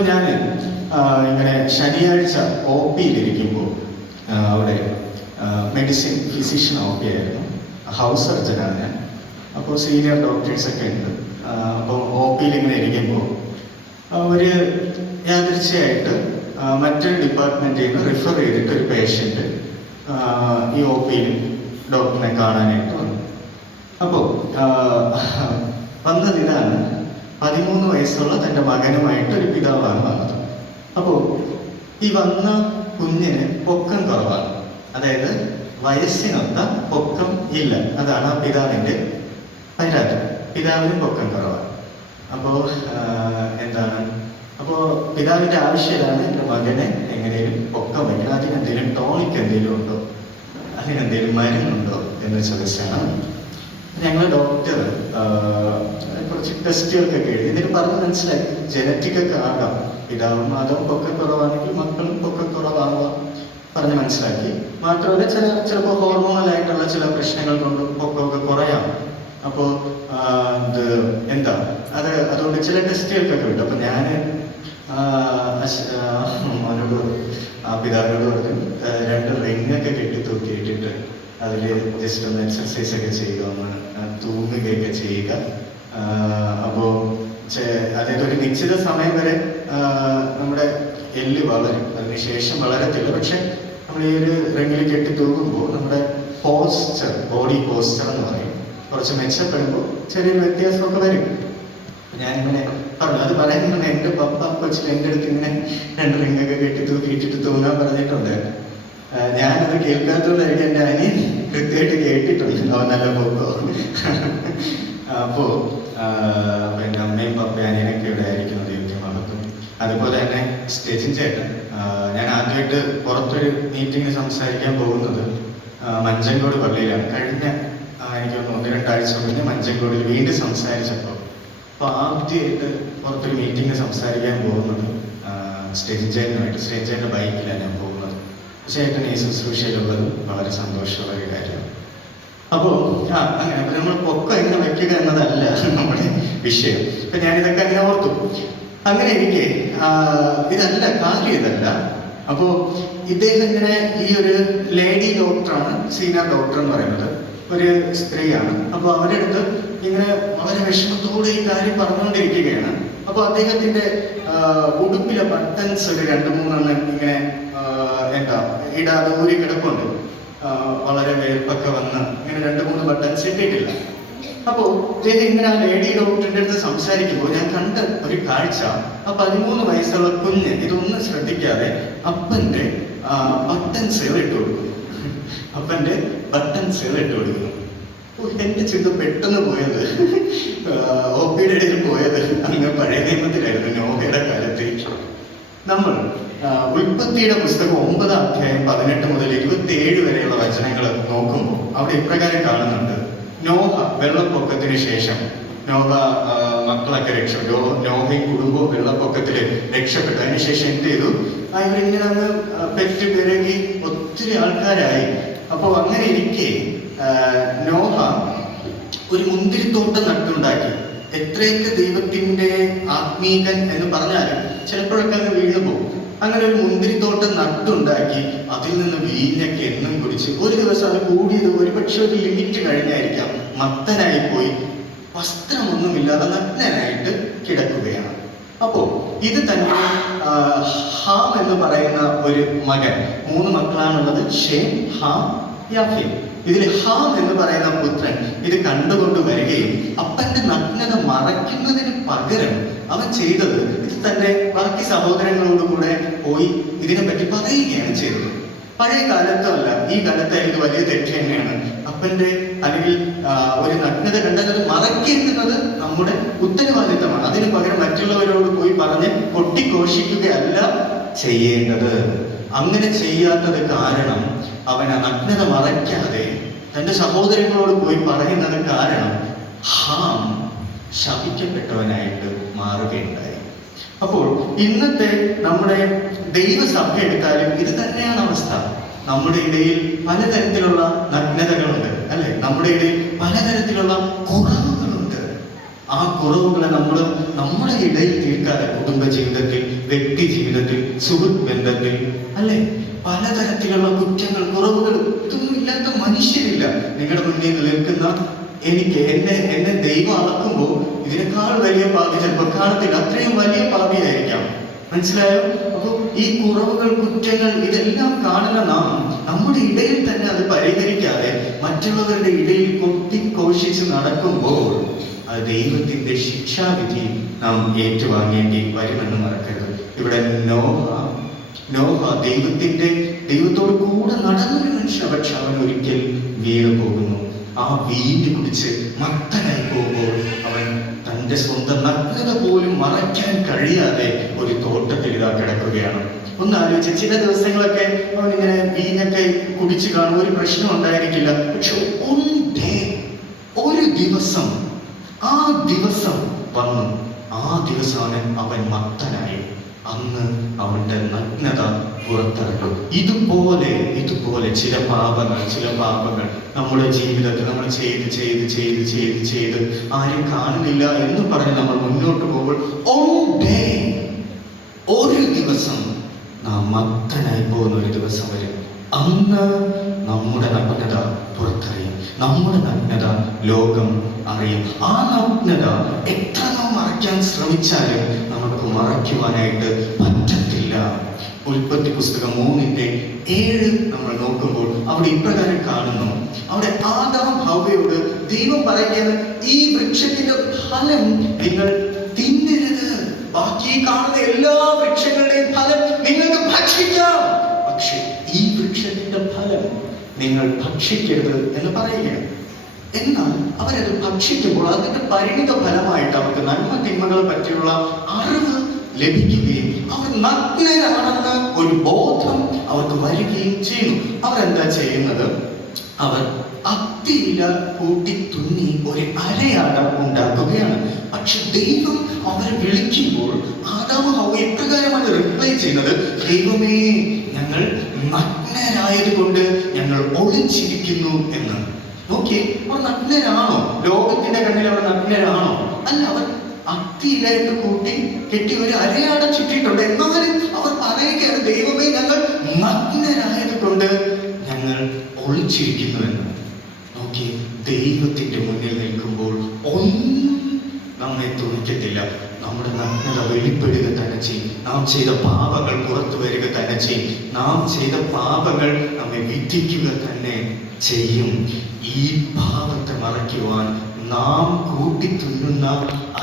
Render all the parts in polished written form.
അപ്പോൾ ഞാൻ ഇങ്ങനെ ശനിയാഴ്ച ഒ പിയിലിരിക്കുമ്പോൾ അവിടെ മെഡിസിൻ ഫിസിഷ്യൻ ഒ പി ആയിരുന്നു, ഹൗസ് സർജനാണ് ഞാൻ. അപ്പോൾ സീനിയർ ഡോക്ടേഴ്സൊക്കെ ഉണ്ട്. അപ്പോൾ ഒ പിയിൽ ഇങ്ങനെ ഇരിക്കുമ്പോൾ ഒരു യാദൃച്ഛയായിട്ട് മറ്റൊരു ഡിപ്പാർട്ട്മെൻറ്റിൽ നിന്ന് റിഫർ ചെയ്തിട്ട് ഒരു പേഷ്യൻ്റ് ഈ ഒ പിയിൽ ഡോക്ടറിനെ കാണാനായിട്ട് വന്നു. അപ്പോൾ വന്നത് ഇതാണ്, 13 വയസ്സുള്ള തൻ്റെ മകനുമായിട്ട് ഒരു പിതാവാണ് വന്നത്. അപ്പോൾ ഈ വന്ന കുഞ്ഞിന് പൊക്കം കുറവാണ്, അതായത് വയസ്സിനൊത്ത പൊക്കം ഇല്ല. അതാണ് ആ പിതാവിൻ്റെ പരാതി. പിതാവിനും പൊക്കം കുറവാണ്. അപ്പോൾ അപ്പോൾ പിതാവിൻ്റെ ആവശ്യമാണ് എൻ്റെ മകനെ എങ്ങനെയും പൊക്കം വയ്ക്കണം, അതിനെന്തെങ്കിലും ടോണിക് എന്തെങ്കിലും ഉണ്ടോ, അതിനെന്തെങ്കിലും മരുന്നുണ്ടോ എന്ന് ചോദിച്ചാണ്. ഞങ്ങൾ ഡോക്ടർ കുറച്ച് ടെസ്റ്റുകൾക്കൊക്കെ എഴുതി. എന്നിട്ട് പറഞ്ഞ് മനസ്സിലായി ജനറ്റിക്കൊക്കെ ആകാം, പിതാവും മാതാവും പൊക്കം കുറവാണെങ്കിൽ മക്കളും പൊക്കം കുറവാകാം പറഞ്ഞ് മനസ്സിലാക്കി. മാത്രമല്ല ചിലപ്പോൾ ഹോർമോണലായിട്ടുള്ള ചില പ്രശ്നങ്ങൾ കൊണ്ട് പൊക്കമൊക്കെ കുറയാം. അപ്പോൾ അതുകൊണ്ട് ചില ടെസ്റ്റുകൾക്കൊക്കെ വിട്ടു. അപ്പോൾ ഞാൻ മോനോട് ആ പിതാവിനോട് പറഞ്ഞു 2 റിങ്ങൊക്കെ കെട്ടി തൂക്കിയിട്ടിട്ട് അതിൽ ജസ്റ്റ് ഒന്ന് എക്സർസൈസ് ഒക്കെ ചെയ്യുക, ഒന്ന് തൂങ്ങുകയൊക്കെ ചെയ്യുക. അപ്പോൾ അതായത് ഒരു നിശ്ചിത സമയം വരെ നമ്മുടെ എല്ല് വളരും, അതിനുശേഷം വളരത്തില്ല. പക്ഷെ നമ്മൾ ഈ ഒരു റിങ്ങിൽ കെട്ടി തൂങ്ങുമ്പോൾ നമ്മുടെ പോസ്ചർ, ബോഡി പോസ്ചർ എന്ന് പറയും, കുറച്ച് മെച്ചപ്പെടുമ്പോൾ ചെറിയൊരു വ്യത്യാസമൊക്കെ വരും. ഞാനിങ്ങനെ പറഞ്ഞു, അത് പറയുന്നത് എൻ്റെ പപ്പ കൊച്ചിൽ എൻ്റെ അടുത്ത് ഇങ്ങനെ 2 റിങ്ങൊക്കെ കെട്ടി തൂക്കിയിട്ടിട്ട് തൂങ്ങാൻ പറഞ്ഞിട്ടുണ്ട്. ഞാനത് കേൾക്കാത്തതുകൊണ്ടായിരിക്കും എൻ്റെ അനിയൻ കൃത്യമായിട്ട് കേട്ടിട്ടുണ്ട്, അവൻ നല്ല പൊക്കോ. അപ്പോൾ എൻ്റെ അമ്മയും പപ്പയും അനിയനൊക്കെ ഇവിടെ ആയിരിക്കുന്നു, ദൈവത്തിന് മഹത്വം. അതുപോലെ തന്നെ സ്റ്റെജിൻ ചേട്ടൻ, ഞാൻ ആദ്യമായിട്ട് പുറത്തൊരു മീറ്റിംഗ് സംസാരിക്കാൻ പോകുന്നത് മഞ്ചങ്കോട് പള്ളിയിലാണ്. കഴിഞ്ഞ എനിക്ക് 1-2 ആഴ്ച മുന്നേ മഞ്ചങ്കോടിൽ വീണ്ടും സംസാരിച്ചപ്പോൾ, അപ്പോൾ ആദ്യമായിട്ട് പുറത്തൊരു മീറ്റിംഗ് സംസാരിക്കാൻ പോകുന്നത് സ്റ്റെജിൻ ചേട്ടനുമായിട്ട്. സ്റ്റെജിൻ ചേട്ടൻ്റെ ബൈക്കിലാണ് ഞാൻ പോകുന്നത്. ചേട്ടൻ ഈ ശുശ്രൂഷയിലുള്ളത് വളരെ സന്തോഷമുള്ള ഒരു കാര്യമാണ്. അപ്പോൾ അങ്ങനെ അപ്പോൾ നമ്മൾ പൊക്കം എങ്ങനെ വയ്ക്കുക എന്നതല്ല നമ്മുടെ വിഷയം. അപ്പം ഞാനിതൊക്കെ അങ്ങനെ ഓർത്തു. അങ്ങനെ ഇരിക്കെ ഇതല്ല കാര്യം, ഇതല്ല. അപ്പോൾ ഇദ്ദേഹം ഇങ്ങനെ ഈ ഒരു ലേഡി ഡോക്ടറാണ്, സീനിയർ ഡോക്ടർ എന്ന് പറയുന്നത്, ഒരു സ്ത്രീയാണ്. അപ്പോൾ അവരുടെ അടുത്ത് ഇങ്ങനെ വളരെ വിഷമത്തോടെ ഈ കാര്യം പറഞ്ഞുകൊണ്ടിരിക്കുകയാണ്. അപ്പോൾ അദ്ദേഹത്തിൻ്റെ ഉടുപ്പിലെ ബട്ടൺസ് ഒരു 2-3 ഇങ്ങനെ ഇടാതെ ഊരി കിടപ്പുണ്ട്. വളരെ വേർപ്പൊക്കെ വന്ന് ഇങ്ങനെ 2-3 ബട്ടൺസ് ഇട്ടിട്ടില്ല. അപ്പോൾ അദ്ദേഹം ഇങ്ങനെ ആ ലേഡി ഡോക്ടറിൻ്റെ അടുത്ത് സംസാരിക്കുമ്പോൾ ഞാൻ കണ്ട ഒരു കാഴ്ച, ആ 13 വയസ്സുള്ള കുഞ്ഞ് ഇതൊന്നും ശ്രദ്ധിക്കാതെ അപ്പൻ്റെ ബട്ടൺസുകൾ ഇട്ട് കൊടുക്കുന്നു. അപ്പൻ്റെ ബട്ടൺസുകൾ ഇട്ട് കൊടുക്കുന്നു. എൻ്റെ ചിന്ത പെട്ടെന്ന് പോയത് ഒ പിയുടെ ഇടയിൽ പോയത് അങ്ങ് പഴയ നിയമത്തിലായിരുന്നു. നോഹയുടെ കാലത്തേക്ക് നമ്മൾ ഉൽപ്പത്തിയുടെ പുസ്തകം 9-ാം അധ്യായം 18 മുതൽ 27 വരെയുള്ള വചനങ്ങൾ നോക്കുമ്പോൾ അവിടെ ഇപ്രകാരം കാണുന്നുണ്ട്. നോഹ വെള്ളപ്പൊക്കത്തിന് ശേഷം, നോഹ മക്കളൊക്കെ രക്ഷപ്പെട്ടു, നോഹയും കുടുംബവും വെള്ളപ്പൊക്കത്തിൽ രക്ഷപ്പെട്ടു. അതിനുശേഷം എന്ത് ചെയ്തു, ഇവരിങ്ങനെ അങ്ങ് പെറ്റ് പിറകി ഒത്തിരി ആൾക്കാരായി. അപ്പോൾ അങ്ങനെ ഇരിക്കെ നോഹ ഒരു മുന്തിരിത്തോട്ടം നട്ടുണ്ടാക്കി. എത്രയൊക്കെ ദൈവത്തിൻ്റെ ആത്മീകൻ എന്ന് പറഞ്ഞാലും ചിലപ്പോഴൊക്കെ അങ്ങ് വീണു പോകും. അങ്ങനെ ഒരു മുന്തിരിത്തോട്ടം നട്ടുണ്ടാക്കി അതിൽ നിന്ന് വീഞ്ഞൊക്കെ എന്നും കുടിച്ച് ഒരു ദിവസം അത് കൂടിയത് ഒരുപക്ഷെ ഒരു ലിമിറ്റ് കഴിഞ്ഞായിരിക്കാം, മത്തനായി പോയി വസ്ത്രമൊന്നുമില്ലാതെ നഗ്നനായിട്ട് കിടക്കുകയാണ്. അപ്പോൾ ഇത് തന്നെ ഹാം എന്ന് പറയുന്ന ഒരു മകൻ, 3 മക്കളാണുള്ളത്, ഷേം, ഹാം, യാഫീം. ഇതിൽ ഹാം എന്ന് പറയുന്ന പുത്രൻ ഇത് കണ്ടുകൊണ്ട് വരികയും അപ്പൻ്റെ നഗ്നത മറയ്ക്കുന്നതിന് പകരം അവൻ ചെയ്തത് ഇത് തൻ്റെ ബാക്കി സഹോദരങ്ങളോടുകൂടെ പോയി ഇതിനെപ്പറ്റി പറയുകയാണ് ചെയ്തത്. പഴയ കാലത്തല്ല, ഈ കാലത്തായത് വലിയ തെറ്റ് തന്നെയാണ്. അപ്പൻ്റെ അല്ലെങ്കിൽ ഒരു നഗ്നത കണ്ടാൽ അത് മറയ്ക്കേണ്ടുന്നത് നമ്മുടെ ഉത്തരവാദിത്തമാണ്. അതിന് പകരം മറ്റുള്ളവരോട് പോയി പറഞ്ഞ് കൊട്ടിഘോഷിക്കുകയല്ല ചെയ്യേണ്ടത്. അങ്ങനെ ചെയ്യാത്തത് കാരണം അവൻ ആ നഗ്നത മറയ്ക്കാതെ തൻ്റെ സഹോദരങ്ങളോട് പോയി പറയുന്നത് കാരണം ഹാം ശപിക്കപ്പെട്ടവനായിട്ട് മാറുകയുണ്ടായി. അപ്പോൾ ഇന്നത്തെ നമ്മുടെ ദൈവസഭ എടുത്താലും ഇത് തന്നെയാണ് അവസ്ഥ. നമ്മുടെ ഇടയിൽ പലതരത്തിലുള്ള നഗ്നതകളുണ്ട്, അല്ലെ? നമ്മുടെ ഇടയിൽ പലതരത്തിലുള്ള കുറവുകളുണ്ട്. ആ കുറവുകളെ നമ്മുടെ ഇടയിൽ തീർക്കാതെ, കുടുംബ ജീവിതത്തിൽ, വ്യക്തി ജീവിതത്തിൽ, സുഹൃത്ത് ബന്ധത്തിൽ, അല്ലെ, പലതരത്തിലുള്ള കുറ്റങ്ങൾ, കുറവുകൾ, ഇതൊന്നും ഇല്ലാത്ത മനുഷ്യരില്ല. നിങ്ങളുടെ മുന്നിൽ നിൽക്കുന്ന എന്നെ ദൈവം അളക്കുമ്പോൾ ഇതിനേക്കാൾ വലിയ പാപി ചിലപ്പോൾ കാണത്തില്ല, അത്രയും വലിയ പാപിയായിരിക്കാം. മനസ്സിലായോ? അപ്പോൾ ഈ കുറവുകൾ, കുറ്റങ്ങൾ, ഇതെല്ലാം കാണുന്ന നമ്മുടെ ഇടയിൽ തന്നെ അത് പരിഹരിക്കാതെ മറ്റുള്ളവരുടെ ഇടയിൽ കൊട്ടിഘോഷിച്ച് നടക്കുമ്പോൾ അത് ദൈവത്തിന്റെ ശിക്ഷാവിധി നാം ഏറ്റുവാങ്ങേണ്ടി വരുമെന്ന് മറക്കരുത്. ഇവിടെ നോഹ ദൈവത്തോട് കൂടെ നടന്നൊരു മനുഷ്യൻ, പക്ഷെ അവൻ ഒരിക്കൽ വീണു പോകുന്നു. ആ വീഞ്ഞ് കുടിച്ച് മത്തനായി പോകുമ്പോൾ അവൻ തന്റെ സ്വന്തം നഗ്നത പോലും മറയ്ക്കാൻ കഴിയാതെ ഒരു തോട്ടത്തിൽ ഇതാ കിടക്കുകയാണ്. ഒന്ന് ആലോചിച്ച്, ചില ദിവസങ്ങളൊക്കെ അവൻ ഇങ്ങനെ വീഞ്ഞൊക്കെ കുടിച്ചു കാണും, ഒരു പ്രശ്നം ഉണ്ടായിരിക്കില്ല. പക്ഷെ ഒരു ദിവസം വന്നു, ആ ദിവസമാണ് അവൻ മത്തനായി. അന്ന് അവന്റെ നഗ്നത പുറത്തിറങ്ങും. ഇതുപോലെ ചില പാപങ്ങൾ നമ്മുടെ ജീവിതത്തിൽ നമ്മൾ ചെയ്ത് ആരും കാണുന്നില്ല എന്ന് പറഞ്ഞ് നമ്മൾ മുന്നോട്ട് പോകുമ്പോൾ ഒരു ദിവസം നാം മത്തനായി പോകുന്ന ഒരു ദിവസം വരും. അന്ന് നമ്മുടെ നഗ്നത പുറത്തറിയും, നമ്മുടെ നഗ്നത ലോകം അറിയും. ആ നഗ്നത എത്ര നാം മറയ്ക്കാൻ ശ്രമിച്ചാലും നമുക്ക് മറയ്ക്കുവാനായിട്ട് പറ്റത്തില്ല. ഉൽപ്പത്തി പുസ്തകം 3:7 നമ്മൾ നോക്കുമ്പോൾ അവിടെ ഇപ്രകാരം കാണുന്നു. അവിടെ ആദാം ഹവ്വയോട് ദൈവം പറയുന്നത്, ഈ വൃക്ഷത്തിന്റെ ഫലം നിങ്ങൾ തിന്നരുത്, ബാക്കി കാണുന്ന എല്ലാ വൃക്ഷങ്ങളുടെയും ഫലം നിങ്ങൾക്ക് ഭക്ഷിക്കാം, പക്ഷെ ഈ വൃക്ഷത്തിന്റെ ഫലം നിങ്ങൾ ഭക്ഷിക്കരുത് എന്ന് പറയുകയാണ്. എന്നാൽ അവരത് ഭക്ഷിക്കുമ്പോൾ അതിന്റെ പരിണിത ഫലമായിട്ട് അവർക്ക് നന്മ തിന്മകളെ പറ്റിയുള്ള അറിവ് ലഭിക്കുകയും അവർ നഗ്നരാണെന്ന് ഒരു ബോധം അവർക്ക് വരികയും ചെയ്യുന്നു. അവരെന്താ ചെയ്യുന്നത്? അവർ അത്തിയില കൂട്ടി തുന്നി ഒരു അരയാട ഉണ്ടാക്കുകയാണ്. പക്ഷെ ദൈവം അവരെ വിളിക്കുമ്പോൾ ആദാമും ഹവ്വയും എപ്രകാരമാണ് റിപ്ലൈ ചെയ്യുന്നത്? ദൈവമേ, ഞങ്ങൾ നഗ്നരായത് കൊണ്ട് ഞങ്ങൾ ഒളിച്ചിരിക്കുന്നു എന്ന്. നോക്കിയേ, അവർ നഗ്നരാണോ? ലോകത്തിന്റെ കണ്ണിൽ അവർ നഗ്നരാണോ? അല്ല, അവർ അത്തിയിലേക്ക് കൂട്ടി കെട്ടി ഒരു അരയാട ചുറ്റിയിട്ടുണ്ട്. എന്നാലും അവർ പറയുകയാണ്, ദൈവമേ, ഞങ്ങൾ നഗ്നരായത് കൊണ്ട് ഞങ്ങൾ ഒളിച്ചിരിക്കുന്നു എന്ന്. നോക്കി, ദൈവത്തിന്റെ മുന്നിൽ നിൽക്കുമ്പോൾ ഒന്നും നമ്മെ തുണിക്കത്തില്ല. നമ്മുടെ നഗ്നത വെളിപ്പെടുക തന്നെ ചെയ്യും. നാം ചെയ്ത പാപങ്ങൾ പുറത്തു വരിക തന്നെ ചെയ്യും. നാം ചെയ്ത പാപങ്ങൾ നമ്മെ വിധിക്കുക തന്നെ ചെയ്യും. ഈ പാപത്തെ മറയ്ക്കുവാൻ നാം കൂട്ടി തിന്നുന്ന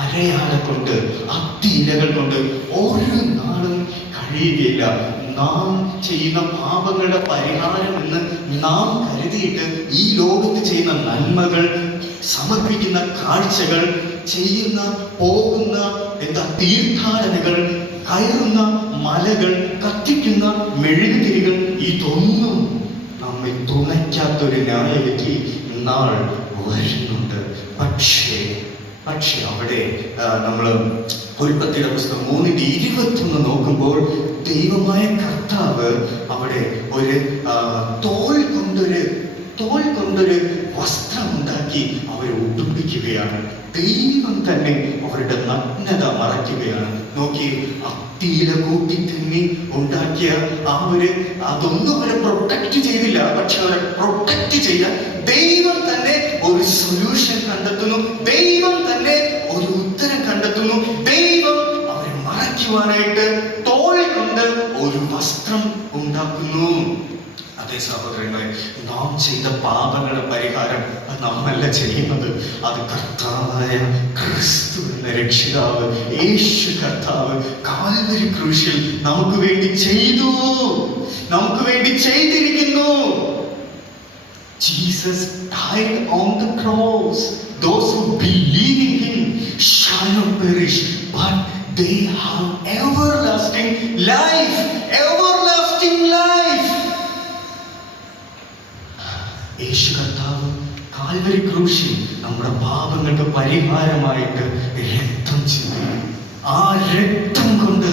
അരയാട കൊണ്ട്, അത്തിയിലകൾ കൊണ്ട് ഒരു നാളും കഴിയുകയില്ല. നാം ചെയ്യുന്ന പാപങ്ങളുടെ പരിഹാരം എന്ന് നാം കരുതിയിട്ട് ഈ ലോകത്ത് ചെയ്യുന്ന നന്മകൾ, സമർപ്പിക്കുന്ന കാഴ്ചകൾ, ചെയ്യുന്ന പോകുന്ന തീർത്ഥാടനകൾ, കയറുന്ന മലകൾ, കത്തിക്കുന്ന മെഴുകുതിരികൾ, ഇതൊന്നും നമ്മെ തുണയ്ക്കാത്തൊരു ന്യായവിധി നാൾ വരുന്നുണ്ട്. പക്ഷേ അവിടെ നമ്മൾ ഉൽപ്പത്തിയുടെ പുസ്തകം 3:21 നോക്കുമ്പോൾ ദൈവമായ കർത്താവ് അവിടെ ഒരു തോൽ കൊണ്ടൊരു വസ്ത്രം ഉണ്ടാക്കി അവരെ ഉടുപ്പിക്കുകയാണ്. ദൈവം തന്നെ അവരുടെ നഗ്നത മറയ്ക്കുകയാണ്. നോക്കി, അത്തിയില കൂട്ടി തിന്നി ഉണ്ടാക്കിയ അതൊന്നും അവരെ പ്രൊട്ടക്ട് ചെയ്തില്ല. പക്ഷെ അവരെ പ്രൊട്ടക്ട് ചെയ്യാൻ ദൈവം തന്നെ ഒരു സൊല്യൂഷൻ കണ്ടെത്തുന്നു. ദൈവം തന്നെ ഒരു ഉത്തരം കണ്ടെത്തുന്നു. ദൈവം അവരെ മറയ്ക്കുവാനായിട്ട് തോൾ കൊണ്ട് ഒരു വസ്ത്രം ഉണ്ടാക്കുന്നു. അതേ സഹോദരങ്ങളെ, നാം ചെയ്ത പാപങ്ങളുടെ പരിഹാരം നമ്മല്ല ചെയ്യുന്നത്. അത് കർത്താവായ ക്രിസ്തു എന്ന രക്ഷിതാവ്, യേശു കർത്താവ് കാൽവരി ക്രൂശിൽ നമുക്ക് വേണ്ടി ചെയ്തു, നമുക്ക് വേണ്ടി ചെയ്തിരിക്കുന്നു. Jesus died on the cross. Those who believe in him shall not perish, but they have everlasting life. Everlasting life. യേശു കർത്താവ് കാൽവരി ക്രൂശിൽ നമ്മുടെ പാപങ്ങൾക്ക് പരിഹാരമായിട്ട് രക്തം ചിന്തി. ആ രക്തം കൊണ്ട്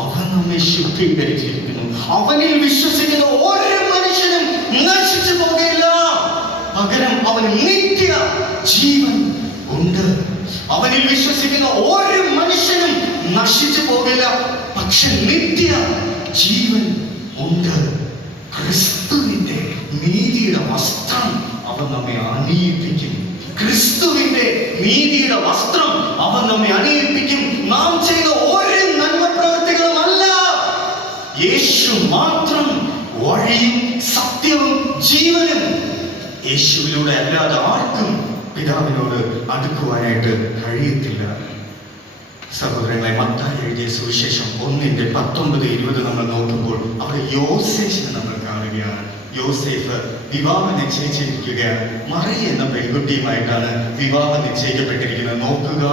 അവൻ നമ്മെ ശുദ്ധീകരിച്ചിരിക്കുന്നു. അവനിൽ വിശ്വസിക്കുന്ന ഓരോ മനുഷ്യനും നശിച്ചു പോകില്ല, പകരം അവന് നിത്യ ജീവൻ ഉണ്ട്. അവനിൽ വിശ്വസിക്കുന്ന ഒരു മനുഷ്യനും നശിച്ചു പോകില്ല, പക്ഷെ നിത്യ ജീവൻ ഉണ്ട്. ക്രിസ്തുവിന്റെ നീതിയുടെ വസ്ത്രം അവൻ നമ്മെ അണിയിപ്പിക്കും. ക്രിസ്തുവിന്റെ നീതിയുടെ വസ്ത്രം അവൻ നമ്മെ അണിയിപ്പിക്കും. നാം ചെയ്ത ഒരു നന്മ പ്രവർത്തികളുമല്ല, യേശു മാത്രം വഴിയും സത്യവും ജീവനും. യേശുവിലൂടെ അല്ലാതെ ആർക്കും പിതാവിനോട് അടുക്കുവാനായിട്ട് കഴിയത്തില്ല. സഹോദരങ്ങളെ, മത്തായി എഴുതിയ സുവിശേഷം 1:19-20 നമ്മൾ നോക്കുമ്പോൾ അവിടെ യോസേഫിനെ നമ്മൾ കാണുകയാണ്. യോസേഫ് വിവാഹം നിശ്ചയിച്ചിരിക്കുകയാണ്. മറിയ എന്ന പെൺകുട്ടിയുമായിട്ടാണ് വിവാഹം നിശ്ചയിക്കപ്പെട്ടിരിക്കുന്നത്. നോക്കുക,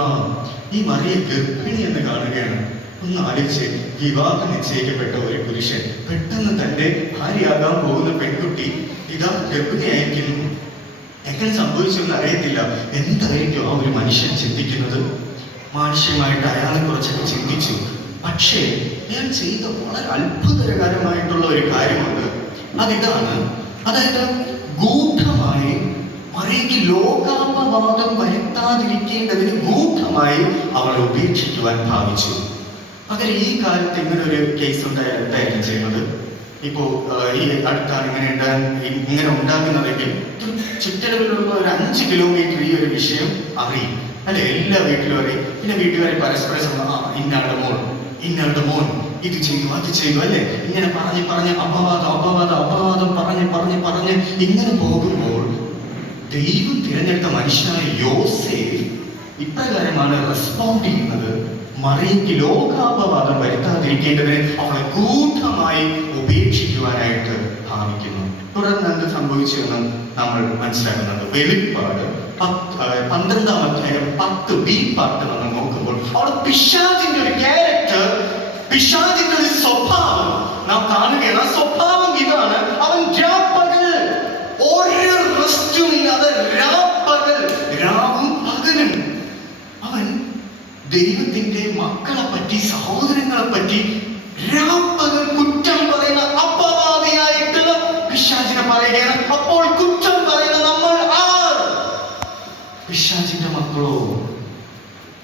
ഈ മറിയ ഗർഭിണി എന്ന് കാണുകയാണ്. ഒന്ന് ആലോചിച്ച്, വിവാഹം നിശ്ചയിക്കപ്പെട്ട ഒരു പുരുഷൻ പെട്ടെന്ന് തന്റെ ഭാര്യയാകാൻ പോകുന്ന പെൺകുട്ടി ഇതാ ഗർഭിണിയായിരിക്കുന്നു. എങ്ങനെ സംഭവിച്ചെന്ന് അറിയത്തില്ല. എന്തായിരിക്കും ആ ഒരു മനുഷ്യൻ ചിന്തിക്കുന്നത്? മാനുഷ്യമായിട്ട് അയാളെ കുറിച്ചൊക്കെ ചിന്തിച്ചു. പക്ഷേ ഞാൻ ചെയ്ത വളരെ അത്ഭുതകരമായിട്ടുള്ള ഒരു കാര്യമുണ്ട്. അതിതാണ്, അതായത് ഗൂഢമായി മറിയയ്ക്ക് ലോകാപവാദം വരുത്താതിരിക്കേണ്ടതിന് ഗൂഢമായി അവളെ ഉപേക്ഷിക്കുവാൻ ഭാവിച്ചു. പകരം ഈ കാലത്ത് ഇങ്ങനെ ഒരു കേസ് എന്തായിരുന്നു ചെയ്യുന്നത്? ഇപ്പോ ഈ അടുത്താണ് ഇങ്ങനെ ഉണ്ടാകുന്നതെങ്കിൽ ചുറ്റളവിലുള്ള ഒരു 5 കിലോമീറ്റർ ഈ ഒരു വിഷയം അറിയും, അല്ലെ? എല്ലാ വീട്ടിലും അറിയും. പിന്നെ വീട്ടുകാരെ പരസ്പരം ഇന്നയാളുടെ മോൻ ഇത് ചെയ്തു അത് ചെയ്തു, അല്ലെ? ഇങ്ങനെ പറഞ്ഞ് അപവാദം പറഞ്ഞ് ഇങ്ങനെ പോകുമ്പോൾ ദൈവം തിരഞ്ഞെടുത്ത മനുഷ്യനായ യോസേഫ് ഇപ്രകാരമാണ് റെസ്പോണ്ട് ചെയ്യുന്നത്. മറിയയ്ക്ക് ലോകാപവാദം വരുത്താതിരിക്കേണ്ടതിന് അവളെ ഗൂഢമായി ഉപേക്ഷിക്കുവാനായിട്ട് ഭാവിക്കുന്നു. തുടർന്ന് എന്ത് സംഭവിച്ചെന്ന് നമ്മൾ മനസ്സിലാക്കുന്നുണ്ട്. വെളിപ്പാട് 12-ാം അധ്യായം 10b പാർട്ട് നമ്മൾ നോക്കുമ്പോൾ അവിടെ പിശാചിന്റെ ഒരു ക്യാരക്ടർ, പിശാചിന്റെ ഒരു സ്വഭാവം നാം കാണുകയാണ്. ആ സ്വഭാവം ഇതാണ്: അവൻ രാപ്പകൽ ഒരു റെസ്റ്റും ഇല്ലാതെ രാപ്പകൽ, രാവും പകലും അവൻ ദൈവത്തിന്റെ മക്കളെ പറ്റി, സഹോദരങ്ങളെ പറ്റി രാപ്പകൽ കുറ്റം പറയുന്ന അപവാദിയായിട്ടുള്ള പിശാചിനെ പറയുകയാണ്. അപ്പോൾ കുറ്റം പറയുന്ന നമ്മൾ ആർ? പിശാചിന്റെ മക്കളോ?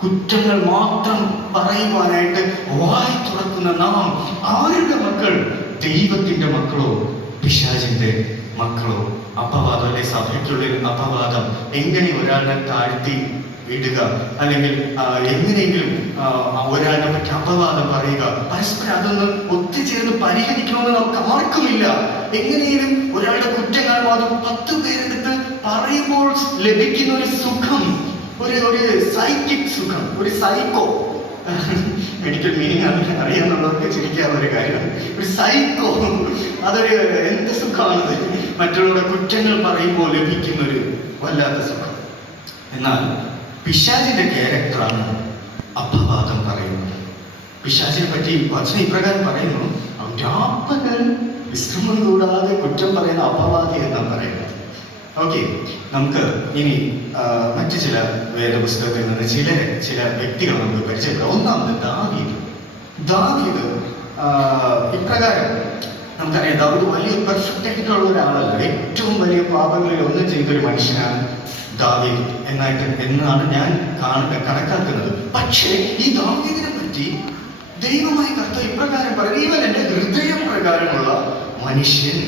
കുറ്റങ്ങൾ മാത്രം പറയുവാനായിട്ട് വായി തുറക്കുന്ന നാം ആരുടെ മക്കൾ? ദൈവത്തിന്റെ മക്കളോ പിശാചിന്റെ മക്കളോ? അപവാദം, അല്ലെ? സഭയ്ക്കുള്ളിൽ അപവാദം എങ്ങനെ ഒരാളെ താഴ്ത്തി വിടുക, അല്ലെങ്കിൽ എങ്ങനെയെങ്കിലും ഒരാളെ പറ്റി അപവാദം പറയുക, പരസ്പരം അതൊന്ന് ഒത്തുചേർന്ന് പരിഹരിക്കണമെന്ന് നമുക്ക് ആർക്കുമില്ല. എങ്ങനെയും ഒരാളുടെ കുറ്റങ്ങൾ അത് 10 പേരെടുത്ത് പറയുമ്പോൾ ലഭിക്കുന്ന ഒരു സുഖം, ഒരു സൈക്കിക് സുഖം, ഒരു സൈക്കോ, മെഡിക്കൽ മീനിങ് അറിയാന്നുള്ളവർക്ക് ചിരിക്കാവുന്ന ഒരു കാര്യമാണ്. ഒരു സൈക്കോ, അതൊരു എന്ത് സുഖമാണത്! മറ്റുള്ളവരുടെ കുറ്റങ്ങൾ പറയുമ്പോൾ ലഭിക്കുന്നൊരു വല്ലാത്ത സുഖം. എന്നാൽ പിശാചിന്റെ ക്യാരക്ടറാണ് അപവാദം പറയുന്നത്. പിശാചിനെ പറ്റി വചനം ഇപ്രകാരം പറയുന്നു: അവൻ രാപ്പകൽ വിശ്രമം കൂടാതെ കുറ്റം പറയുന്ന അപവാദി എന്നാണ് പറയുന്നത്. ഓക്കെ, നമുക്ക് ഇനി മറ്റു ചില വേദപുസ്തകത്തിൽ നിന്ന് ചില വ്യക്തികൾ നമുക്ക് പരിചയപ്പെടാം. ഒന്നാമത് ദാവീദ് ഇപ്രകാരം നമുക്കറിയാം. ദാവീദ് വലിയ പെർഫെക്റ്റ് ആയിട്ടുള്ള ഒരാളല്ല. ഏറ്റവും വലിയ പാപങ്ങളിൽ ഒന്നും ചെയ്തൊരു മനുഷ്യനാണ് ദാവീദ് എന്നാണ് ഞാൻ കണക്കാക്കുന്നത്. പക്ഷേ ഈ ദാവീദിനെ പറ്റി ദൈവമായ കർത്താവ് ഇപ്രകാരം പറയും: ഇവൻ എൻ്റെ ഹൃദയപ്രകാരമുള്ള മനുഷ്യൻ,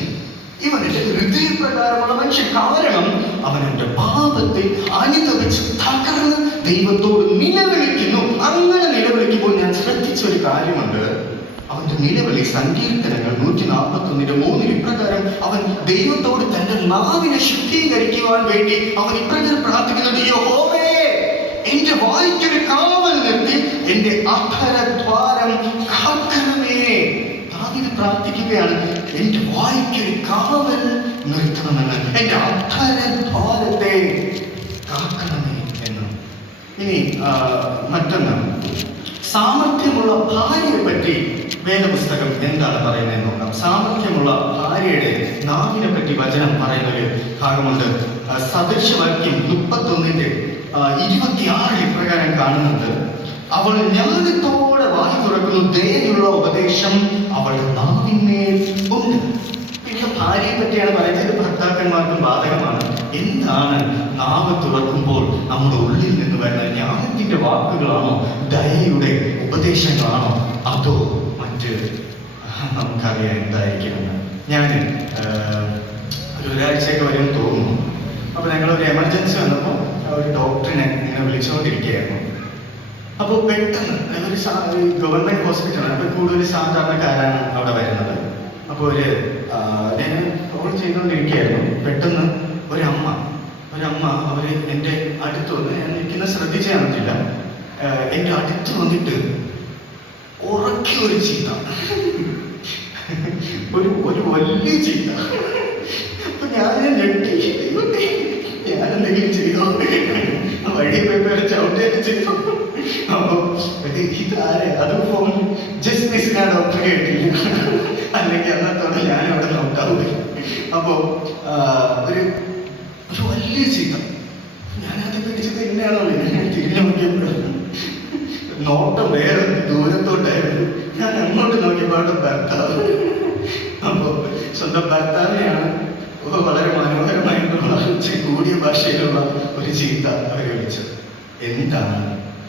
ഇവൻ എൻ്റെ ഹൃദയപ്രകാരമുള്ള മനുഷ്യൻ. കാരണം അവൻ എൻ്റെ പാപത്തെ അനുഭവിച്ച് തകർന്ന് ദൈവത്തോട് നിലവിളിക്കുന്നു. അങ്ങനെ നിലവിളിക്കുമ്പോൾ ഞാൻ ശ്രദ്ധിച്ച ഒരു കാര്യമുണ്ട്. അവന്റെ നിലവിളി സങ്കീർത്തനങ്ങൾ 141:3 ഇപ്രകാരം അവൻ ദൈവത്തോട് തന്റെ നാവിനെ ശുദ്ധീകരിക്കുവാൻ വേണ്ടി അവൻ ഇപ്രകാരം പ്രാർത്ഥിക്കുന്നുണ്ട്: യഹോവേ, എന്റെ വായ്ക്കൊരു കാവൽ നിർത്തി എന്റെ അധരദ്വാരം കാക്കണമേ. ദാവീദ് പ്രാർത്ഥിക്കുകയാണ്: എന്റെ വായ്ക്കൊരു കാവൽ നിർത്തണമെന്ന്, എന്റെ അധരദ്വാരത്തെ കാക്കണമേ എന്ന്. ഇനി മറ്റൊന്ന്, സാമർഥ്യമുള്ള ഭാര്യയെ പറ്റി വേദപുസ്തകം എന്താണ് പറയുന്നത് നോക്കാം. സാമർഥ്യമുള്ള ഭാര്യയുടെ നാവിനെ പറ്റി വചനം പറയുന്ന ഒരു ഭാഗമുണ്ട്. സദൃശവാക്യം 31:26 ഇപ്രകാരം കാണുന്നുണ്ട്: അവൾ ജ്ഞാനത്തോടെ വായി തുറക്കുന്നു, ദയയുള്ള ഉപദേശം അവളുടെ നാവിന്മേൽ ഉണ്ട്. പിന്നെ ഭാര്യയെ പറ്റിയാണ് പറയുന്നത്. ഭർത്താക്കന്മാർക്കും ബാധകമാണ്. എന്താണ് നാവ് തുറക്കുമ്പോൾ നമ്മുടെ ഉള്ളിൽ നിന്ന് വരുന്ന ജ്ഞാനത്തിന്റെ ക്രിസ്തുവിന്റെ വാക്കുകളാണോ, ദയയുടെ ഉപദേശങ്ങളാണോ, അതോ മറ്റ് നമുക്കറിയാം എന്തായിരിക്കുമെന്ന്. ഞാൻ ഒരാഴ്ചയൊക്കെ വരുമെന്ന് തോന്നുന്നു. അപ്പോൾ ഞങ്ങളൊരു എമർജൻസി വന്നപ്പോൾ ഒരു ഡോക്ടറിനെ ഇങ്ങനെ വിളിച്ചുകൊണ്ടിരിക്കുകയായിരുന്നു. അപ്പോൾ പെട്ടെന്ന് ഒരു ഗവൺമെൻറ് ഹോസ്പിറ്റലാണ്, അപ്പോൾ കൂടുതൽ സാധാരണക്കാരാണ് അവിടെ വരുന്നത്. അപ്പോൾ ഞാൻ കോൾ ചെയ്തുകൊണ്ടിരിക്കുകയായിരുന്നു. പെട്ടെന്ന് ഒരമ്മ അവർ എൻ്റെ അടുത്ത് വന്ന്, ഞാൻ നിൽക്കുന്ന ശ്രദ്ധിച്ചു കാണത്തില്ല, എൻ്റെ അടുത്ത് വന്നിട്ട് ഉറക്കി ഒരു ചീത്ത, ഒരു വലിയ ചീത്ത. അപ്പൊ ഞാൻ ഞെട്ടി, ഞാൻ എന്തെങ്കിലും ചെയ്തോ, വഴി പോയി ചവിട്ടേക്ക് ചെയ്തോ. അപ്പൊ ഇതാരെ അത് ഫോൺ ജസ്റ്റ് മിസ് ഞാൻ ഡോക്ടർ കേട്ടില്ല, അല്ലെങ്കിൽ അന്നത്തോടെ ഞാൻ അവിടെ നോക്കാവൂ. അപ്പോ ഒരു വലിയ ചീത്ത. ഞാനത് പിടിച്ചത് എങ്ങനെയാണോ തിരിഞ്ഞു നോക്കിയപ്പോൾ നോട്ടം വേറെ ദൂരത്തോട്ടായിരുന്നു. ഞാൻ അങ്ങോട്ട് നോക്കിയപ്പോൾ ഭർത്താവ്. അപ്പോൾ സ്വന്തം ഭർത്താവിനെയാണ് വളരെ മനോഹരമായിട്ടുള്ള കൂടിയ ഭാഷയിലുള്ള ഒരു ചീത്ത അവർ വിളിച്ചത്. എന്താണ്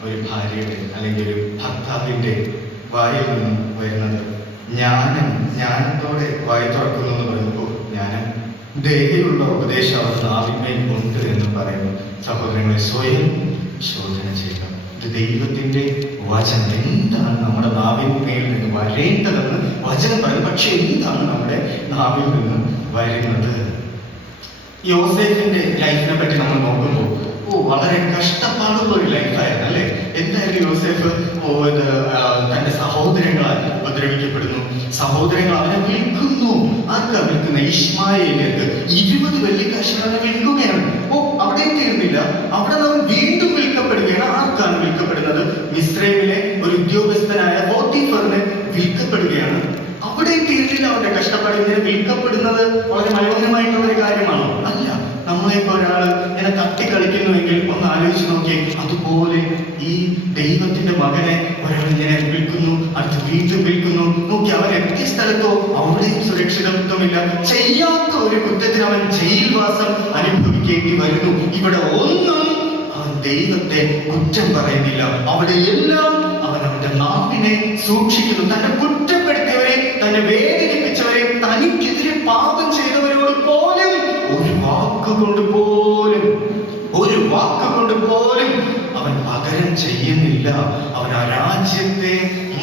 ഒരു ഭാര്യയുടെ അല്ലെങ്കിൽ ഒരു ഭർത്താവിൻ്റെ വായിൽ നിന്നും വരുന്നത്? ജ്ഞാനത്തോടെ വായ തുറക്കുന്നു എന്ന് പറയുമ്പോൾ ദയയുള്ള ഉപദേശം അവർ നാവിന്മേൽ ഉണ്ട് എന്ന് പറയുന്നു. സഹോദരങ്ങളെ, സ്വയം ശോധന ചെയ്യുക. ഇത് ദൈവത്തിന്റെ വചനം. എന്താണ് നമ്മുടെ നാവിന്മേൽ നിന്ന് വരേണ്ടതെന്ന് വചനം പറയും. പക്ഷെ എന്താണ് നമ്മുടെ നാവിൽ നിന്ന് വരുന്നത്? യോസേഫിന്റെ ലൈഫിനെ പറ്റി നമ്മൾ നോക്കുമ്പോൾ വളരെ കഷ്ടപ്പാടുള്ള ഒരു ലൈഫായിരുന്നു അല്ലേ? എന്തായാലും യോസേഫ് തന്റെ സഹോദരങ്ങളാൽ ഉപദ്രവിക്കപ്പെടുന്നു. സഹോദരങ്ങൾ അവനെ വിൽക്കുന്നു. ആർക്കാ വിൽക്കുന്ന? ഇശ്മായേലിലേക്ക് 20 വെള്ളിക്കാശ് അവനെ വിൽക്കുകയാണ്. അവിടെ തീർന്നില്ല, അവിടെ അവൻ വീണ്ടും വിൽക്കപ്പെടുകയാണ്. ആർക്കാണ് വിൽക്കപ്പെടുന്നത്? മിസ്രൈമിലെ ഒരു ഉദ്യോഗസ്ഥനായ പോത്തിഫറിന് വിൽക്കപ്പെടുകയാണ്. അവിടെ തീർന്നില്ല അവന്റെ കഷ്ടപ്പാട്. ഇങ്ങനെ വിൽക്കപ്പെടുന്നത് വളരെ മനോഹരമായിട്ടുള്ള ഒരു കാര്യമാണോ? അല്ല. നമ്മളിപ്പോ ഒരാൾ ഇങ്ങനെ തട്ടിക്കളിക്കുന്നുവെങ്കിൽ ഒന്ന് ആലോചിച്ച് നോക്കിയേ. അതുപോലെ ഈ ദൈവത്തിന്റെ മകനെ ഒരാൾ ഇങ്ങനെ വിൽക്കുന്നു, അടുത്ത് വീണ്ടും വിൽക്കുന്നു. നോക്കി, അവൻ എത്തിയ സ്ഥലത്തോ അവിടെയും സുരക്ഷിതത്വമില്ല. ചെയ്യാത്ത ഒരു കുറ്റത്തിന് അവൻ ജയിൽവാസം അനുഭവിക്കേണ്ടി വരുന്നു. ഇവിടെ ഒന്നും അവൻ ദൈവത്തെ കുറ്റം പറയുന്നില്ല. അവിടെ എല്ലാം അവൻ അവന്റെ നാവിനെ സൂക്ഷിക്കുന്നു. തന്നെ കുറ്റപ്പെടുത്തിയവരെ, തന്നെ വേദനിപ്പിച്ചവരെ, തനിക്കെതിരെ പാപം ചെയ്തവരോട് പോലും ഒരു വാക്കുകൊണ്ട് പോലും അവൻ പകരം ചെയ്യുന്നില്ല. അവൻ ആ രാജ്യത്തെ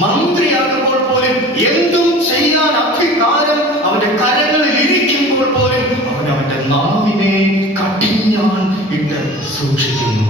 മന്ത്രിയാകുമ്പോൾ പോലും, എന്തും ചെയ്യാൻ അധികാരം അവന്റെ കരങ്ങളിൽ ഇരിക്കുമ്പോൾ പോലും അവൻ അവന്റെ നാവിനെ കടിഞ്ഞാൻ ഇട്ട് സൂക്ഷിക്കുന്നു.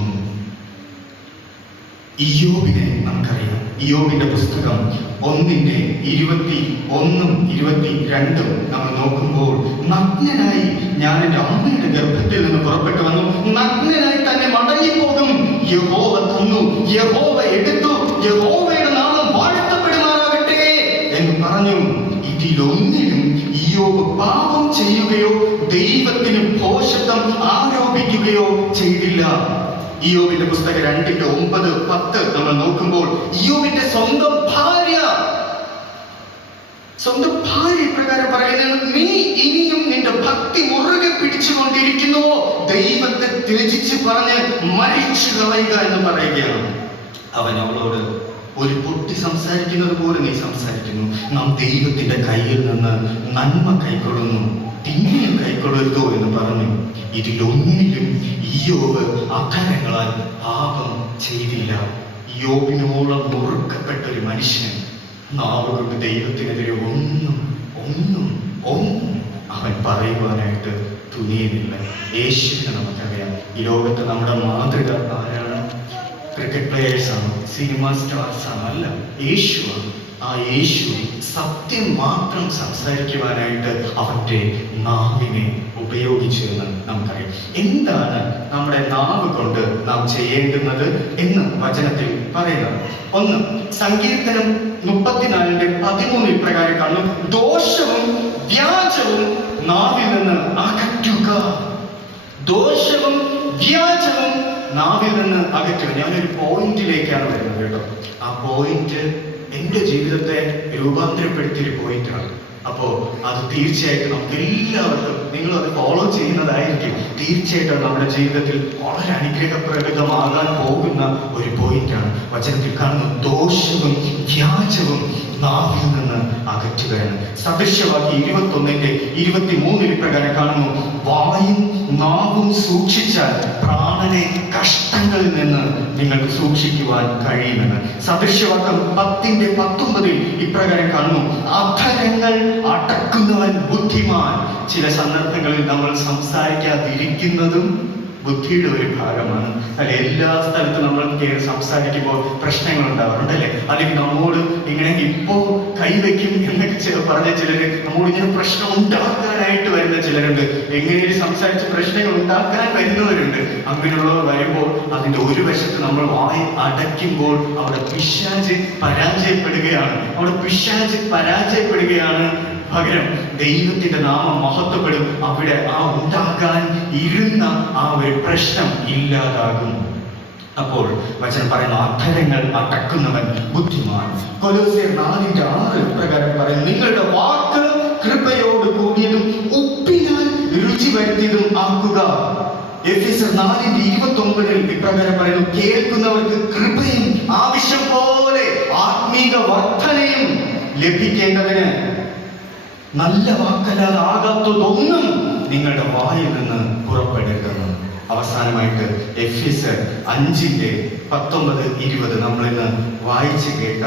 ഇയ്യോബിനെ നമുക്കറിയാം. ഇയ്യോബിന്റെ പുസ്തകം 1:21-22 നമ്മൾ നോക്കുമ്പോൾ, നഗ്നനായി ഞാൻ എൻ്റെ അമ്മയുടെ ഗർഭത്തിൽ നിന്ന് പുറപ്പെട്ടു വന്നു, നഗ്നനായി തന്നെ മടങ്ങിപ്പോകും. യഹോവ തന്നു, യഹോവ എടുത്തു, യഹോവയുടെ നാമം വാഴ്ത്തപ്പെടുമാറാകട്ടെ എന്ന് പറഞ്ഞു. ഇതിലൊന്നിലും ഇയ്യോബ് പാപം ചെയ്യുകയോ ദൈവത്തിന് ഭോഷത്വം ആരോപിക്കുകയോ ചെയ്തില്ല. ഇയ്യോബിന്റെ പുസ്തകം 2:9-10 നമ്മൾ നോക്കുമ്പോൾ, ഇയ്യോബിന്റെ സ്വന്തം ഭാര്യ പ്രകാരം പറയുന്നത്, നീ ഇനിയും നിന്റെ ഭക്തി മുറുകെ പിടിച്ചുകൊണ്ടിരിക്കുന്നുവോ? ദൈവത്തെ ത്യജിച്ച് പറഞ്ഞ് മരിച്ചു കളയുക എന്ന് പറയുകയാണ്. അവൻ അവളോട്, ഒരു പൊട്ടി സംസാരിക്കുന്നത് പോലെ നീ സംസാരിക്കുന്നു. നാം ദൈവത്തിന്റെ കയ്യിൽ നിന്ന് നന്മ കൈക്കൊള്ളുന്നു, തിന്മയും കൈക്കൊള്ളരുതോ എന്ന് പറഞ്ഞു. ഇതിലൊന്നിലും ഇയ്യോബ് അധരങ്ങളാൽ പാപം ചെയ്തില്ല. ഇയ്യോബിനോളം മുറുക്കപ്പെട്ട ഒരു മനുഷ്യൻ നാവുകൊണ്ട് ദൈവത്തിനെതിരെ ഒന്നും അവൻ പറയുവാനായിട്ട് തുനിയുന്നില്ല. യേശുവിനെ നമുക്കറിയാം. ഈ ലോകത്ത് നമ്മുടെ മാതൃക ആരാണ്? ക്രിക്കറ്റ് പ്ലെയേഴ്സാണ്, സിനിമ സ്റ്റാർസാണ്? അല്ല, യേശുവാണ്. ആ യേശു സത്യം മാത്രം സംസാരിക്കുവാനായിട്ട് അവന്റെ നാവിനെ ഉപയോഗിച്ചു എന്ന് നമുക്കറിയാം. എന്താണ് നമ്മുടെ നാവ് കൊണ്ട് നാം ചെയ്യേണ്ടുന്നത് എന്ന് വചനത്തിൽ പറയുന്നത്? 1 സങ്കീർത്തനം 34:13 ഇപ്രകാരം കാണുന്നു, ദോഷവും വ്യാജവും നാവിൽ നിന്ന് അകറ്റുക. ദോഷവും വ്യാജവും നാവിൽ നിന്ന് അകറ്റുക. ഞാനൊരു പോയിന്റിലേക്കാണ് വരുന്നത് കേട്ടോ. ആ പോയിന്റ് എൻ്റെ ജീവിതത്തെ രൂപാന്തരപ്പെടുത്തിയൊരു പോയിന്റാണ്. അപ്പോൾ അത് തീർച്ചയായിട്ടും നമുക്ക് എല്ലാവർക്കും, നിങ്ങളും അത് ഫോളോ ചെയ്യുന്നതായിരിക്കും, തീർച്ചയായിട്ടും നമ്മുടെ ജീവിതത്തിൽ വളരെ അനുഗ്രഹപ്രദമാകാൻ പോകുന്ന ഒരു പോയിന്റാണ്. വചനത്തിൽ കാണുന്ന ദോഷവും വ്യാജവും നാവിൽ നിന്ന് അകറ്റുകയാണ്. സദൃശവാക്യം 21:23 ഇപ്രകാരം കാണുന്നു: വായും നാവും സൂക്ഷിച്ചാൽ പ്രാണനെ കഷ്ടങ്ങളിൽ നിന്ന് നിങ്ങൾക്ക് സൂക്ഷിക്കുവാൻ കഴിയുമെന്ന്. സദൃശവാക്യം 10:19 ഇപ്രകാരം കാണുന്നു: അധരങ്ങൾ അടക്കുന്നവൻ ബുദ്ധിമാൻ. ചില സന്ദർഭങ്ങളിൽ നമ്മൾ സംസാരിക്കാതിരിക്കുന്നതും ബുദ്ധിയുടെ ഒരു ഭാഗമാണ്. അല്ലെ, എല്ലാ സ്ഥലത്തും നമ്മൾ കയറി സംസാരിക്കുമ്പോൾ പ്രശ്നങ്ങൾ ഉണ്ടാവാറുണ്ടല്ലേ? അല്ലെങ്കിൽ നമ്മോട് ഇങ്ങനെ ഇപ്പോ കൈവയ്ക്കും എന്നൊക്കെ പറഞ്ഞ ചിലര് നമ്മോട് ഇങ്ങനെ പ്രശ്നം ഉണ്ടാക്കാനായിട്ട് വരുന്ന ചിലരുണ്ട്. എങ്ങനെയും സംസാരിച്ച് പ്രശ്നങ്ങൾ ഉണ്ടാക്കാൻ വരുന്നവരുണ്ട്. അങ്ങനെയുള്ളവർ വരുമ്പോൾ അതിന്റെ ഒരു വശത്ത് നമ്മൾ വായി അടയ്ക്കുമ്പോൾ അവിടെ പിശാച് പരാജയപ്പെടുകയാണ്. പകരം ദൈവത്തിന്റെ നാമം മഹത്വപ്പെടും. അവിടെ ആ ഉണ്ടാകാൻ ഇരുന്ന ആ ഒരു പ്രശ്നം ഇല്ലാതാകും. അപ്പോൾ വചനം പറയുന്നു: അധരങ്ങൾ അടക്കുന്നവൻ ബുദ്ധിമാൻ. കൊലോസ്യർ 4:6 പ്രകാരം പറയുന്നു: നിങ്ങളുടെ വാക്ക് കൃപയോട് കൂടിയതും ഉപ്പിനാൽ രുചി വരുത്തിയതും ആക്കുക. എഫെസ്യർ 4:29 ഇപ്രകാരം പറയുന്നു: കേൾക്കുന്നവർക്ക് കൃപയും ആവശ്യം പോലെ ആത്മീക വർധനയും ലഭിക്കേണ്ടതിന് നല്ല വാക്കല്ലാതെ ആകാത്തതൊന്നും നിങ്ങളുടെ വായിൽ നിന്ന് പുറപ്പെടരുതെന്ന്. അവസാനമായിട്ട് എഫെസ്യർ 5:19-20 നമ്മളിന്ന് വായിച്ച് കേട്ട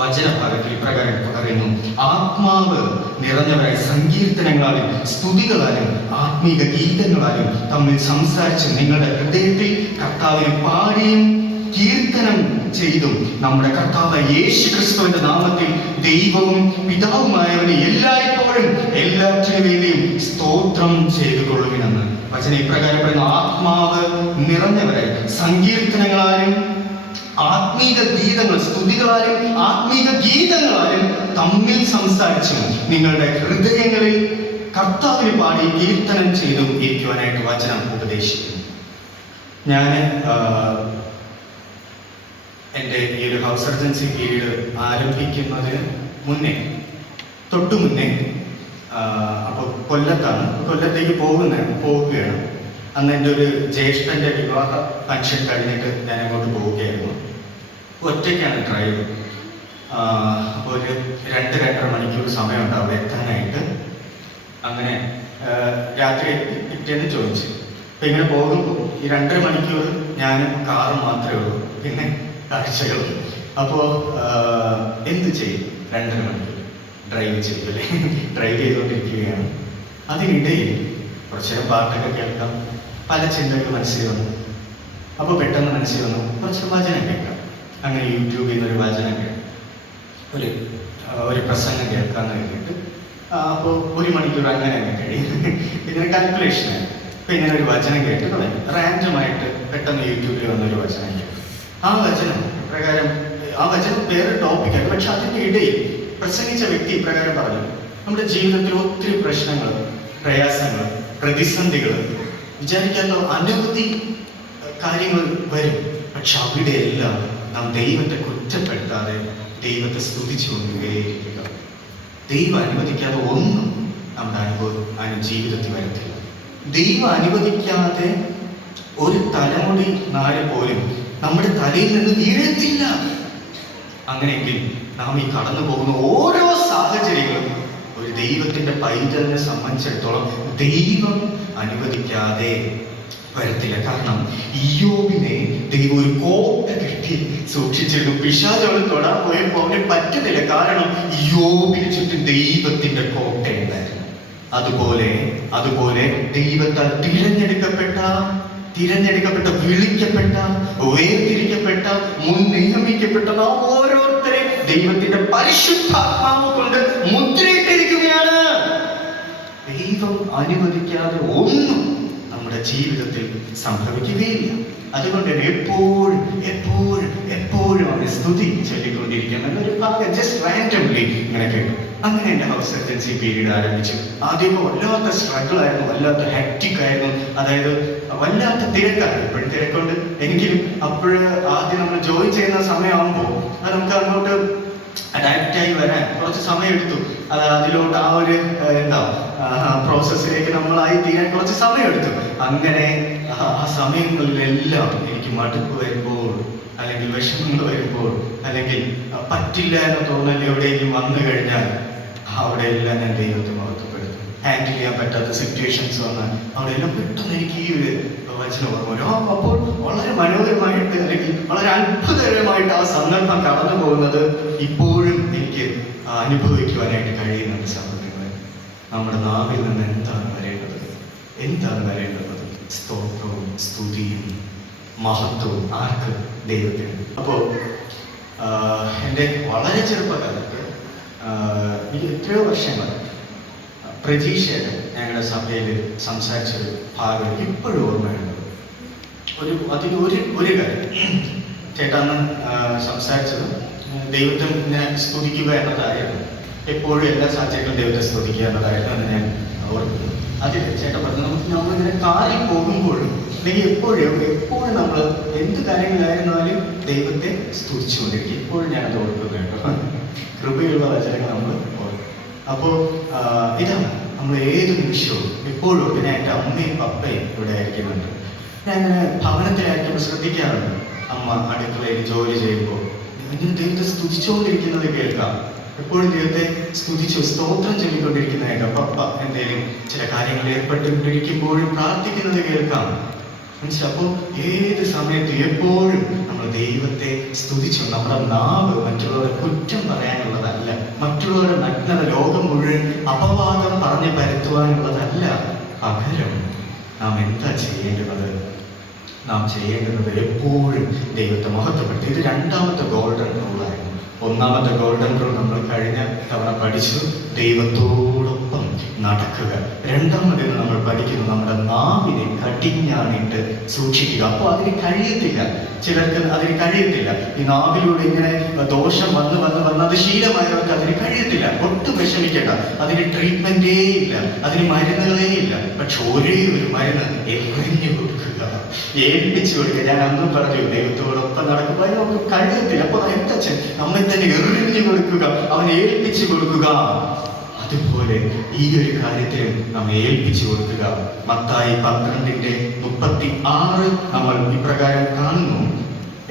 വചനഭാഗത്തിൽ ഇപ്രകാരം പറയുന്നു: ആത്മാവ് നിറഞ്ഞവരായി സങ്കീർത്തനങ്ങളാലും സ്തുതികളാലും ആത്മീക ഗീതങ്ങളാലും തമ്മിൽ സംസാരിച്ച് നിങ്ങളുടെ ഹൃദയത്തിൽ കർത്താവിനെ പാടിയും കീർത്തനം ചെയ്തും നമ്മുടെ കർത്താവ് യേശു ക്രിസ്തുവിന്റെ നാമത്തിൽ ദൈവവും പിതാവുമായവനെ എല്ലായ്പ്പോഴും എല്ലാറ്റിനു വേണ്ടിയും സ്തോത്രം ചെയ്തുകൊള്ളുവിനെന്ന് വചനം ഇപ്രകാരം പറയുന്നു: ആത്മാവ് നിറഞ്ഞവരെ സങ്കീർത്തനങ്ങളാലും ആത്മീക ഗീതങ്ങൾ, സ്തുതികളാലും ആത്മീക ഗീതങ്ങളാലും തമ്മിൽ സംസാരിച്ചും നിങ്ങളുടെ ഹൃദയങ്ങളിൽ കർത്താവിനെ പാടി കീർത്തനം ചെയ്തും ഇരിക്കുവാനായിട്ട് വചനം ഉപദേശിക്കുന്നു. ഞാൻ എൻ്റെ ഈ ഒരു ഹൗസ് സർജൻസി പീരീഡ് ആരംഭിക്കുന്നതിന് തൊട്ടു മുന്നേ അപ്പോൾ കൊല്ലത്തേക്ക് പോവുകയാണ്. അന്ന് എൻ്റെ ഒരു ജ്യേഷ്ഠൻ്റെ വിവാഹ ഫംഗ്ഷൻ കഴിഞ്ഞിട്ട് ഞാൻ അങ്ങോട്ട് പോവുകയായിരുന്നു. ഒറ്റയ്ക്കാണ് ഡ്രൈവ്. അപ്പോൾ ഒരു 2-2.5 മണിക്കൂർ സമയമുണ്ട് അവിടെ എത്താനായിട്ട്. അങ്ങനെ രാത്രി പിറ്റേന്ന് ചോദിച്ചു. അപ്പം ഇങ്ങനെ പോകുമ്പോൾ ഈ 2.5 മണിക്കൂർ ഞാനും കാറും മാത്രമേ ഉള്ളൂ, പിന്നെ കാഴ്ചകൾ. അപ്പോൾ എന്ത് ചെയ്യും? 2.5 മണിക്കൂർ ഡ്രൈവ് ചെയ്തല്ലേ, ഡ്രൈവ് ചെയ്തുകൊണ്ടിരിക്കുകയാണ്. അതിനിടയിൽ കുറച്ച് നേരം പാട്ടൊക്കെ കേൾക്കാം, പല ചിന്തകൾ മനസ്സിൽ വന്നു. അപ്പോൾ പെട്ടെന്ന് മനസ്സിൽ വന്നു കുറച്ച് വചനം കേൾക്കാം. അങ്ങനെ യൂട്യൂബിൽ നിന്നൊരു വചനം കേൾക്കാം, ഒരു പ്രസംഗം കേൾക്കാമെന്ന് കഴിഞ്ഞിട്ട് അപ്പോൾ 1 മണിക്കൂർ അങ്ങനെ കഴിയും. ഇതിന് കാൽക്കുലേഷനായി. അപ്പം ഇങ്ങനെ ഒരു വചനം കേട്ട് തുടങ്ങി. റാൻഡമായിട്ട് പെട്ടെന്ന് യൂട്യൂബിൽ വന്നൊരു വചനം കേട്ടു. ആ വചനം പ്രകാരം, ആ വചനം വേറെ ടോപ്പിക്കാണ്, പക്ഷെ അതിൻ്റെ ഇടയിൽ പ്രസംഗിച്ച വ്യക്തി ഇപ്രകാരം പറഞ്ഞു: നമ്മുടെ ജീവിതത്തിൽ ഒത്തിരി പ്രശ്നങ്ങൾ, പ്രയാസങ്ങൾ, പ്രതിസന്ധികൾ, വിചാരിക്കാത്ത അനവധി കാര്യങ്ങൾ വരും. പക്ഷെ അവിടെയെല്ലാം നാം ദൈവത്തെ കുറ്റപ്പെടുത്താതെ ദൈവത്തെ സ്തുതിച്ചുകൊണ്ടുകേയിരിക്കുക. ദൈവം അനുവദിക്കാതെ ഒന്നും നമ്മുടെ ജീവിതത്തിൽ വരത്തില്ല. ദൈവം അനുവദിക്കാതെ ഒരു തലമുടി നാല് പോലും നമ്മുടെ തലയിൽ നിന്ന് വീഴത്തില്ല. അങ്ങനെയെങ്കിൽ നാം ഈ കടന്നു പോകുന്ന ഓരോ സാഹചര്യങ്ങളും ഒരു ദൈവത്തിന്റെ പൈതലിനെ സംബന്ധിച്ചിടത്തോളം ദൈവം അനുവദിക്കാതെ വരത്തില്ല. കാരണം ഇയ്യോബിനെ ദൈവം ഒരു കോട്ട കെട്ടി സൂക്ഷിച്ചിരുന്നു. പിശാചോട് തൊടാൻ പോയപ്പോൾ അവന് പറ്റുന്നില്ല. കാരണം ഇയ്യോബിന് ചുറ്റും ദൈവത്തിന്റെ കോട്ടയുണ്ടായിരുന്നു. അതുപോലെ ദൈവത്താൽ തിരഞ്ഞെടുക്കപ്പെട്ട, വിളിക്കപ്പെട്ട, വേർതിരിക്കപ്പെട്ട, മുൻ നിയമിക്കപ്പെട്ട നാം ഓരോരുത്തരെ ദൈവത്തിന്റെ പരിശുദ്ധാത്മാവ് കൊണ്ട് മുദ്രയിട്ടിരിക്കുകയാണ്. ദൈവം അനുവദിക്കാതെ ഒന്നും നമ്മുടെ ജീവിതത്തിൽ സംഭവിക്കുകയില്ല. അതുകൊണ്ട് എപ്പോഴും അവനെ സ്തുതി ചൊല്ലിക്കൊണ്ടിരിക്കണം എന്നൊരു ഭാഗം ജസ്റ്റ് റാൻഡംലി ഇങ്ങനെ കേട്ടു. അങ്ങനെ എൻ്റെ ഹൗസ് സർജൻസി പീരീഡ് ആരംഭിച്ചു. ആദ്യമൊക്കെ വല്ലാത്ത സ്ട്രഗിൾ ആയിരുന്നു, വല്ലാത്ത ഹെക്റ്റിക് ആയിരുന്നു. അതായത് വല്ലാത്ത തിരക്കാണ്. ഇപ്പോഴും തിരക്കുണ്ട്. എങ്കിലും ആദ്യം നമ്മൾ ജോയിൻ ചെയ്യുന്ന സമയമാകുമ്പോൾ അത് നമുക്ക് അങ്ങോട്ട് അഡാപ്റ്റായി വരാൻ കുറച്ച് സമയമെടുത്തു. അതിലോട്ട് ആ ഒരു പ്രോസസ്സിലേക്ക് നമ്മളായി തീരാൻ കുറച്ച് സമയമെടുത്തു. അങ്ങനെ ആ സമയങ്ങളിലെല്ലാം എനിക്ക് മടുപ്പ് വരുമ്പോൾ, അല്ലെങ്കിൽ വിഷമങ്ങൾ വരുമ്പോൾ, അല്ലെങ്കിൽ പറ്റില്ല എന്ന തോന്നൽ എവിടെയെങ്കിലും വന്നു കഴിഞ്ഞാൽ അവിടെ എല്ലാം ഞാൻ ദൈവത്തെ മഹത്വപ്പെടുത്തും. ഹാൻഡിൽ ചെയ്യാൻ പറ്റാത്ത സിറ്റുവേഷൻസ് വന്നാൽ അവിടെയെല്ലാം പെട്ടെന്ന് എനിക്ക് ഈ ഒരു വചനം ഓർമ്മ വരും. അപ്പോൾ വളരെ മനോഹരമായിട്ട്, അല്ലെങ്കിൽ വളരെ അത്ഭുതകരമായിട്ട് ആ സന്ദർഭം കടന്നു പോകുന്നത് ഇപ്പോഴും എനിക്ക് അനുഭവിക്കുവാനായിട്ട് കഴിയുന്നുണ്ട്. സഹോദരങ്ങളെ, നമ്മുടെ നാവിൽ നിന്ന് എന്താണ് വരേണ്ടത്? സ്തോത്രവും സ്തുതിയും മഹത്വവും ആർക്ക്? ദൈവത്തിന്. അപ്പോൾ എൻ്റെ വളരെ ചെറുപ്പകാലത്ത് എനിക്ക് എത്രയോ വർഷങ്ങൾ പ്രതീക്ഷയുടെ ഞങ്ങളുടെ സഭയിൽ സംസാരിച്ചൊരു ഭാഗം ഇപ്പോഴും ഓർമ്മയുണ്ട്. അതിന് ഒരു കാര്യം ചേട്ടാന്ന് സംസാരിച്ചത് ദൈവത്തെ സ്തുതിക്കുക എന്നതായിരുന്നു. എപ്പോഴും എല്ലാ സാഹചര്യങ്ങളും ദൈവത്തെ സ്തുതിക്കുക എന്നതായിരുന്നു എന്ന് ഞാൻ ഓർക്കുന്നു. അതിൽ ചേട്ടൻ പറഞ്ഞു, നമ്മളിങ്ങനെ കാറിൽ പോകുമ്പോഴും അല്ലെങ്കിൽ എപ്പോഴും നമ്മൾ എന്ത് കാര്യങ്ങളായിരുന്നാലും ദൈവത്തെ സ്തുതിച്ചുകൊണ്ടിരിക്കും. എപ്പോഴും ഞാനത് ഓർക്കുന്നു കേട്ടോ. കൃപയുള്ള വചനങ്ങൾ നമ്മൾ ഓർക്കും. അപ്പോൾ ഇതാണ് നമ്മൾ ഏത് നിമിഷവും എപ്പോഴും. പിന്നെ എൻ്റെ അമ്മയും പപ്പയും ഇവിടെ ആയിരിക്കുന്നുണ്ട്. ഞാൻ ഭവനത്തിലായിരിക്കുമ്പോൾ ശ്രദ്ധിക്കാറുണ്ട്, അമ്മ അടുക്കളയിൽ ജോലി ചെയ്യുമ്പോൾ ഇങ്ങനെ ദൈവത്തെ സ്തുതിച്ചുകൊണ്ടിരിക്കുന്നത് കേൾക്കാം. എപ്പോഴും ദൈവത്തെ സ്തുതിച്ചു സ്തോത്രം ചൊല്ലിക്കൊണ്ടിരിക്കുന്നത് കേൾക്കാം. പപ്പ എന്തെങ്കിലും ചില കാര്യങ്ങളിൽ ഏർപ്പെട്ടുകൊണ്ടിരിക്കുമ്പോഴും പ്രാർത്ഥിക്കുന്നത് കേൾക്കാം. മനസ്സിലാവും. അപ്പോൾ ഏത് സമയത്തും എപ്പോഴും നമ്മൾ ദൈവത്തെ സ്തുതിച്ചു. നമ്മുടെ നാവ് മറ്റുള്ളവരെ കുറ്റം പറയാനുള്ളതല്ല, മറ്റുള്ളവരുടെ നഗ്നത ലോകം മുഴുവൻ അപവാദം പറഞ്ഞ് പരത്തുവാനുള്ളതല്ല. പകരം നാം എന്താ ചെയ്യേണ്ടത്? നാം ചെയ്യേണ്ടത് എപ്പോഴും ദൈവത്തെ മഹത്വപ്പെടുത്തി. ഇത് രണ്ടാമത്തെ ഗോൾഡൻ റൂളായിരുന്നു. ഒന്നാമത്തെ ഗോൾഡൻ റൂൾ നമ്മൾ കഴിഞ്ഞ തവണ പഠിച്ചു, ദൈവത്തോടൊപ്പം നടക്കുക. രണ്ടാമതെന്ന് നമ്മൾ പഠിക്കുന്നത് നമ്മുടെ നാവിനെ കടിഞ്ഞാണിട്ട് സൂക്ഷിക്കുക. അപ്പോൾ അതിന് കഴിയത്തില്ല, ചിലർക്ക് അതിന് കഴിയത്തില്ല. ഈ നാവിലൂടെ ഇങ്ങനെ ദോഷം വന്ന് അത് ശീലമായവർക്ക് അതിന് കഴിയത്തില്ല. ഒട്ടും വിഷമിക്കേണ്ട, അതിന് ട്രീറ്റ്മെന്റേ ഇല്ല, അതിന് മരുന്നുകളേ ഇല്ല. പക്ഷെ ഒരേ ഒരു മരുന്ന്, എറിഞ്ഞു കൊടുക്കുക, ഏൽപ്പിച്ചു കൊടുക്കുക. ഞാൻ അന്നും പറഞ്ഞു, ദൈവത്തോടൊപ്പം നടക്കുമ്പോൾ നമുക്ക് കഴിയത്തില്ല. അപ്പൊ എന്തച്ഛൻ നമ്മെ തന്നെ എറിഞ്ഞു കൊടുക്കുക, അവനെ ഏൽപ്പിച്ചു കൊടുക്കുക. അതുപോലെ ഈ ഒരു കാര്യത്തിൽ നാം ഏൽപ്പിച്ചു കൊടുക്കുക. മത്തായി 12:36 നമ്മൾ ഇപ്രകാരം കാണുന്നു,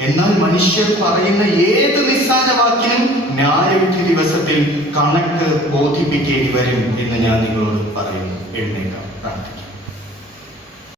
എന്നാൽ മനുഷ്യർ പറയുന്ന ഏത് നിസ്സാരവാക്കിനും ന്യായവിധി ദിവസത്തിൽ കണക്ക് ബോധിപ്പിക്കേണ്ടി വരും എന്ന് ഞാൻ നിങ്ങളോട് പറയുന്നു. എഴുന്നേൽക്കാം, പ്രാർത്ഥിക്കാം.